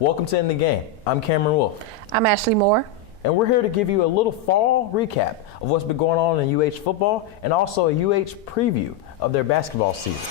Welcome to In the Game. I'm Cameron Wolfe. I'm Ashley Moore. And we're here to give you a little fall recap of what's been going on in UH football and also a UH preview of their basketball season.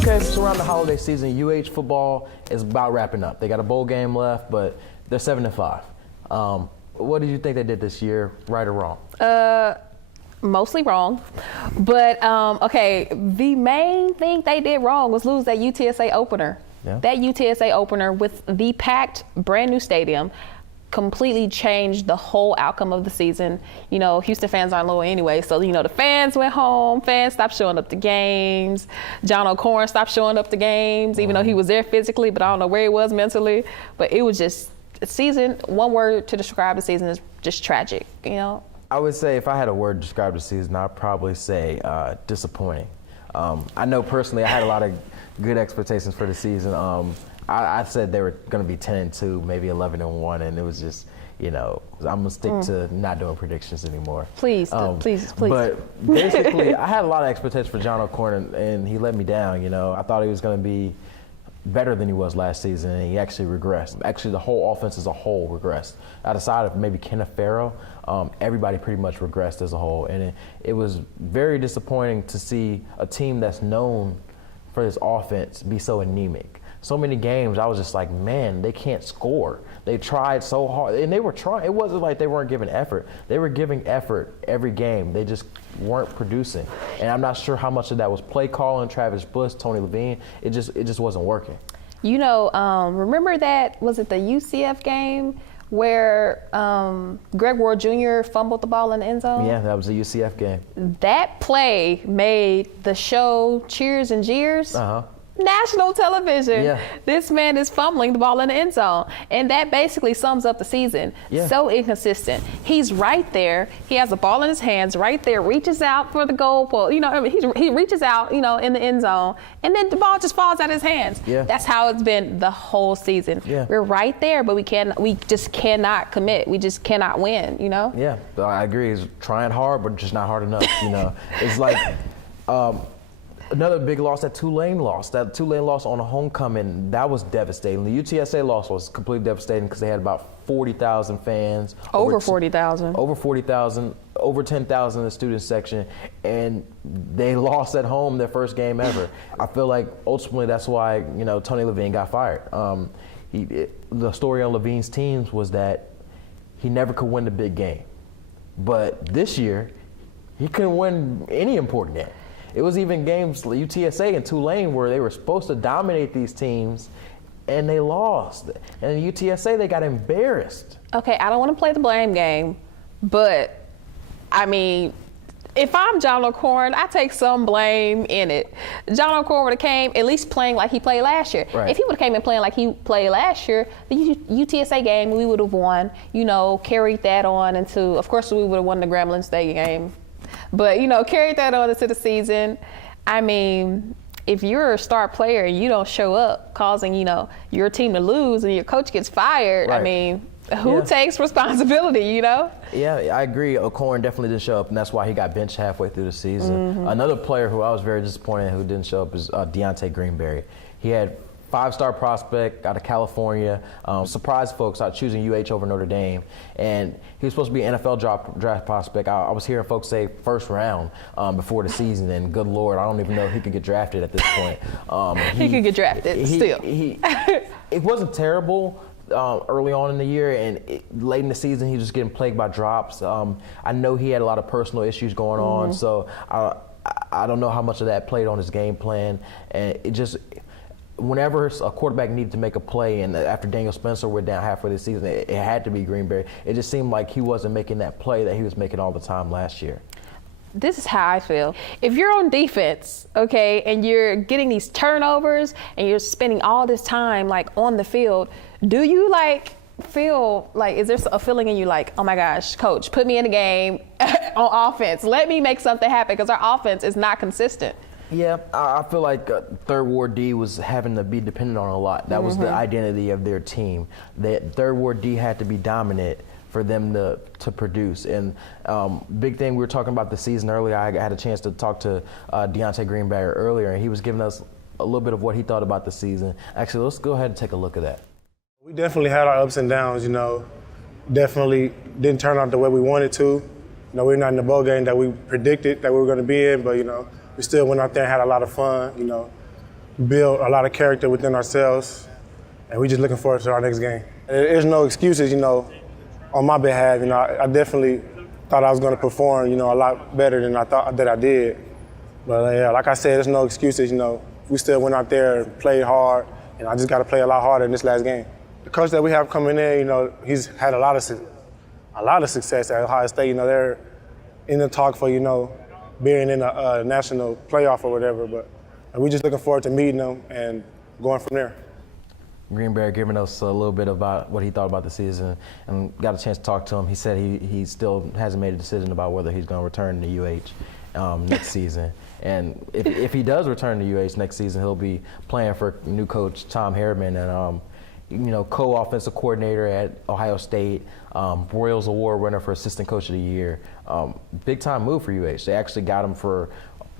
Okay, so around the holiday season, UH football is about wrapping up. They got a bowl game left, but they're 7-5. What did you think they did this year, right or wrong? Mostly wrong. But, okay, the main thing they did wrong was lose that UTSA opener. Yeah. That UTSA opener with the packed brand new stadium completely changed the whole outcome of the season. You know, Houston fans aren't loyal anyway, so, you know, the fans went home, fans stopped showing up to games. John O'Corn stopped showing up to games, even though he was there physically, but I don't know where he was mentally. But it was just a season, one word to describe the season is just tragic, you know? I would say if I had a word to describe the season, I'd probably say disappointing. I know personally I had a lot of good expectations for the season. I said they were going to be 10-2, maybe 11-1, and it was just, you know, I'm going to stick to not doing predictions anymore. Please. But basically, I had a lot of expectations for John O'Corn, and he let me down, you know. I thought he was going to be better than he was last season, and he actually regressed. Actually, the whole offense as a whole regressed. Outside of maybe Kenneth Farrow, everybody pretty much regressed as a whole, and it was very disappointing to see a team that's known for this offense be so anemic. So many games, I was just like, man, they can't score. They tried so hard, and they were trying. It wasn't like they weren't giving effort. They were giving effort every game. They just weren't producing. And I'm not sure how much of that was play calling, Travis Bush, Tony Levine. It just wasn't working. You know, remember that, was it the UCF game where Greg Ward Jr. fumbled the ball in the end zone? Yeah, that was the UCF game. That play made the show Cheers and Jeers national television. Yeah. This man is fumbling the ball in the end zone. And that basically sums up the season. Yeah. So inconsistent. He's right there. He has the ball in his hands right there, reaches out for the goal post. You know, I mean, he reaches out, you know, in the end zone, and then the ball just falls out of his hands. Yeah. That's how it's been the whole season. Yeah. We're right there, but we just cannot commit. We just cannot win, you know? Yeah, I agree. He's trying hard, but just not hard enough, you know? It's like, another big loss, that Tulane loss on a homecoming, that was devastating. The UTSA loss was completely devastating because they had about 40,000 fans. Over 40,000. Over 40,000, over 10,000 in the student section, and they lost at home their first game ever. I feel like ultimately that's why, you know, Tony Levine got fired. The story on Levine's teams was that he never could win the big game. But this year, he couldn't win any important game. It was even games, UTSA and Tulane, where they were supposed to dominate these teams, and they lost. And UTSA, they got embarrassed. Okay, I don't want to play the blame game, but, I mean, if I'm John O'Corn, I take some blame in it. John O'Corn would have came at least playing like he played last year. Right. If he would have came in playing like he played last year, the UTSA game, we would have won, you know, carried that on into, of course, we would have won the Grambling State game. But, you know, carried that on into the season. I mean, if you're a star player and you don't show up, causing, you know, your team to lose and your coach gets fired, right. I mean, who takes responsibility, you know? Yeah, I agree. O'Corn definitely didn't show up, and that's why he got benched halfway through the season. Another player who I was very disappointed in who didn't show up is Deontay Greene. He had five-star prospect out of California, surprised folks out choosing UH over Notre Dame, and he was supposed to be an NFL draft prospect. I was hearing folks say first round before the season, and good Lord, I don't even know if he could get drafted at this point. He could get drafted still. It wasn't terrible early on in the year, and late in the season, he was just getting plagued by drops. I know he had a lot of personal issues going on, so I don't know how much of that played on his game plan, and it just, whenever a quarterback needed to make a play, and after Daniel Spencer went down halfway the season, it had to be Greenberg. It just seemed like he wasn't making that play that he was making all the time last year. This is how I feel. If you're on defense, okay, and you're getting these turnovers and you're spending all this time like on the field, do you like feel like, is there a feeling in you like, oh my gosh, coach, put me in the game on offense. Let me make something happen, because our offense is not consistent. Yeah, I feel like Third Ward D was having to be dependent on a lot. That was the identity of their team. That Third Ward D had to be dominant for them to produce. And big thing, we were talking about the season earlier. I had a chance to talk to Deontay Greenberg earlier, and he was giving us a little bit of what he thought about the season. Actually, let's go ahead and take a look at that. We definitely had our ups and downs, you know. Definitely didn't turn out the way we wanted to. You know, we're not in the bowl game that we predicted that we were going to be in, but, you know, we still went out there and had a lot of fun, you know, built a lot of character within ourselves, and we just looking forward to our next game. There's no excuses, you know, on my behalf. You know, I definitely thought I was going to perform, you know, a lot better than I thought that I did. But, yeah, like I said, there's no excuses, you know. We still went out there and played hard, and I just got to play a lot harder in this last game. The coach that we have coming in, you know, he's had a lot of success at Ohio State. You know, they're in the talk for, you know, being in a national playoff or whatever. But we just looking forward to meeting them and going from there. Greenberg giving us a little bit about what he thought about the season, and got a chance to talk to him. He said he still hasn't made a decision about whether he's going to return to UH next season. And if he does return to UH next season, he'll be playing for new coach Tom Herman, and you know, co-offensive coordinator at Ohio State, Royals Award winner for Assistant Coach of the Year. Big time move for UH. They actually got him for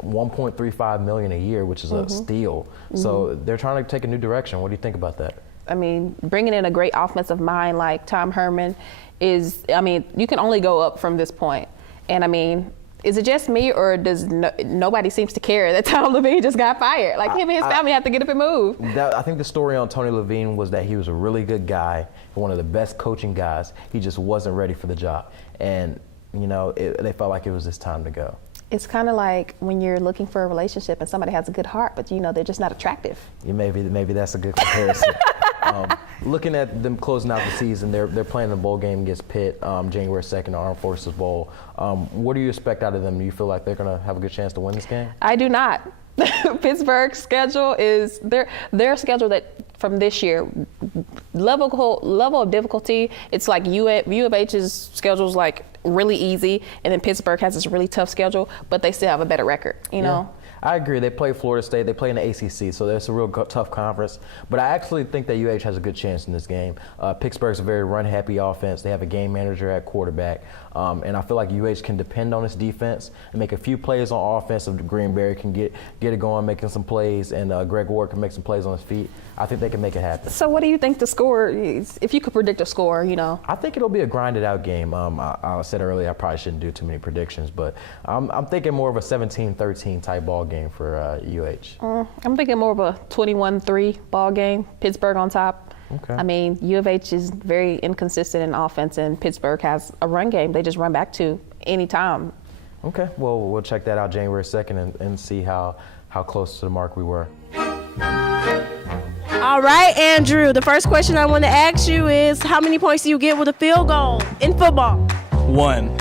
$1.35 million a year, which is a steal. So they're trying to take a new direction. What do you think about that? I mean, bringing in a great offensive mind like Tom Herman is, I mean, you can only go up from this point. And I mean, is it just me, or does nobody seems to care that Tom Levine just got fired? Like, him and his family have to get up and move. I think the story on Tony Levine was that he was a really good guy, one of the best coaching guys. He just wasn't ready for the job. And, you know, they felt like it was his time to go. It's kind of like when you're looking for a relationship and somebody has a good heart, but, you know, they're just not attractive. Yeah, maybe that's a good comparison. Looking at them closing out the season, they're playing a bowl game against Pitt, January 2nd, the Armed Forces Bowl. What do you expect out of them? Do you feel like they're going to have a good chance to win this game? I do not. Pittsburgh's schedule is their schedule that from this year, level of difficulty. It's like U of H's schedule is like really easy, and then Pittsburgh has this really tough schedule, but they still have a better record. You know. I agree. They play Florida State. They play in the ACC, so that's a real tough conference. But I actually think that UH has a good chance in this game. Pittsburgh's a very run-happy offense. They have a game manager at quarterback. And I feel like UH can depend on its defense and make a few plays on offense. If Greenberg can get it going, making some plays, and Greg Ward can make some plays on his feet, I think they can make it happen. So what do you think the score is? If you could predict a score, you know. I think it'll be a grinded-out game. I said earlier I probably shouldn't do too many predictions, but I'm thinking more of a 17-13 type ball game for UH. I'm thinking more of a 21-3 ball game. Pittsburgh on top. Okay. I mean, U of H is very inconsistent in offense, and Pittsburgh has a run game they just run back to any time. Okay, well, we'll check that out January 2nd and see how close to the mark we were. All right, Andrew, the first question I want to ask you is, how many points do you get with a field goal in football? 1.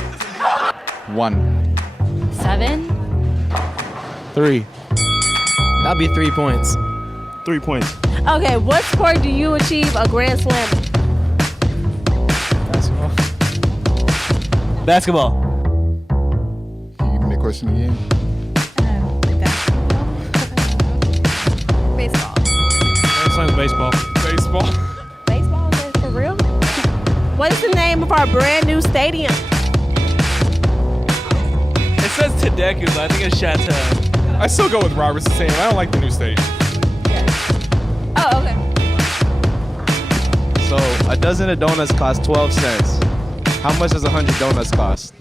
7. 3. That'll be 3 points. 3 points. Okay, what sport do you achieve a grand slam in? Basketball. Can you give me the question again? Baseball. Sounds baseball. Baseball. Baseball, is that for real? What is the name of our brand new stadium? It says Tedecuz, but I think it's Chateau. I still go with Robertson Stadium. I don't like the new stadium. Oh, okay. So a dozen of donuts cost 12 cents. How much does 100 donuts cost?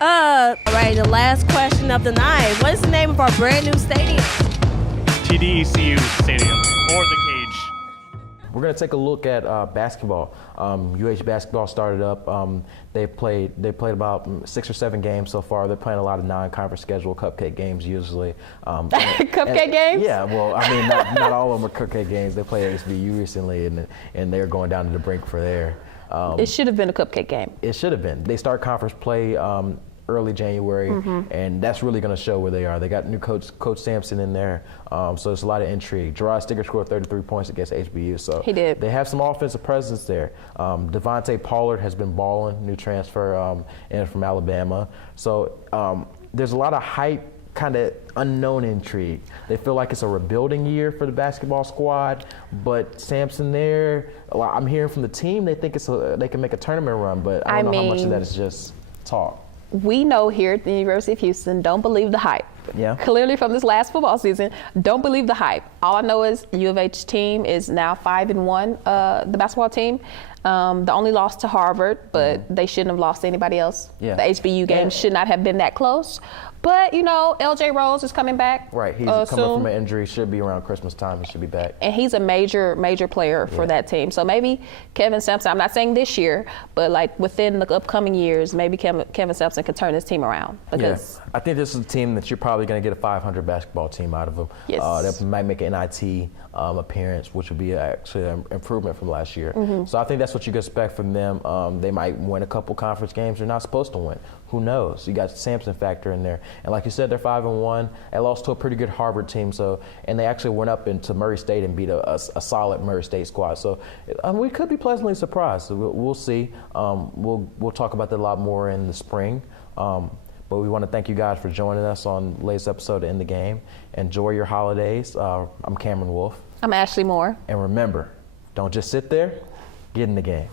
All right, the last question of the night. What is the name of our brand new stadium? TDECU Stadium, or the Cage. We're going to take a look at basketball. UH basketball started up. They played about 6 or 7 games so far. They're playing a lot of non-conference schedule, cupcake games usually. Cupcake games? Yeah, well, I mean, not all of them are cupcake games. They played at SBU recently, and they're going down to the brink for there. It should have been a cupcake game. It should have been. They start conference play early January, and that's really going to show where they are. They got new coach Sampson in there, so there's a lot of intrigue. Gerard Sticker scored 33 points against HBU, so he did. They have some offensive presence there. Devontae Pollard has been balling, new transfer in from Alabama. So there's a lot of hype kind of unknown intrigue. They feel like it's a rebuilding year for the basketball squad, but Sampson there, I'm hearing from the team, they think they can make a tournament run, but I don't know how much of that is just talk. We know here at the University of Houston, don't believe the hype. Yeah. Clearly from this last football season, don't believe the hype. All I know is U of H team is now 5-1, the basketball team. The only loss to Harvard, but they shouldn't have lost to anybody else. Yeah. The HBU game should not have been that close. But, you know, LJ Rose is coming back. Right, he's coming soon. from an injury, should be around Christmas time, he should be back. And he's a major player for that team. So maybe Kevin Sampson, I'm not saying this year, but like within the upcoming years, maybe Kevin Sampson could turn his team around. Because I think this is a team that you're probably going to get a 500 basketball team out of them. Yes. That might make an NIT appearance, which would be actually an improvement from last year. So I think that's what you can expect from them. They might win a couple conference games they're not supposed to win. Who knows? You got the Sampson factor in there. And like you said, they're 5-1. They lost to a pretty good Harvard team, and they actually went up into Murray State and beat a solid Murray State squad. So we could be pleasantly surprised. So we'll see. We'll talk about that a lot more in the spring. But we want to thank you guys for joining us on the latest episode of In the Game. Enjoy your holidays. I'm Cameron Wolfe. I'm Ashley Moore. And remember, don't just sit there, get in the game.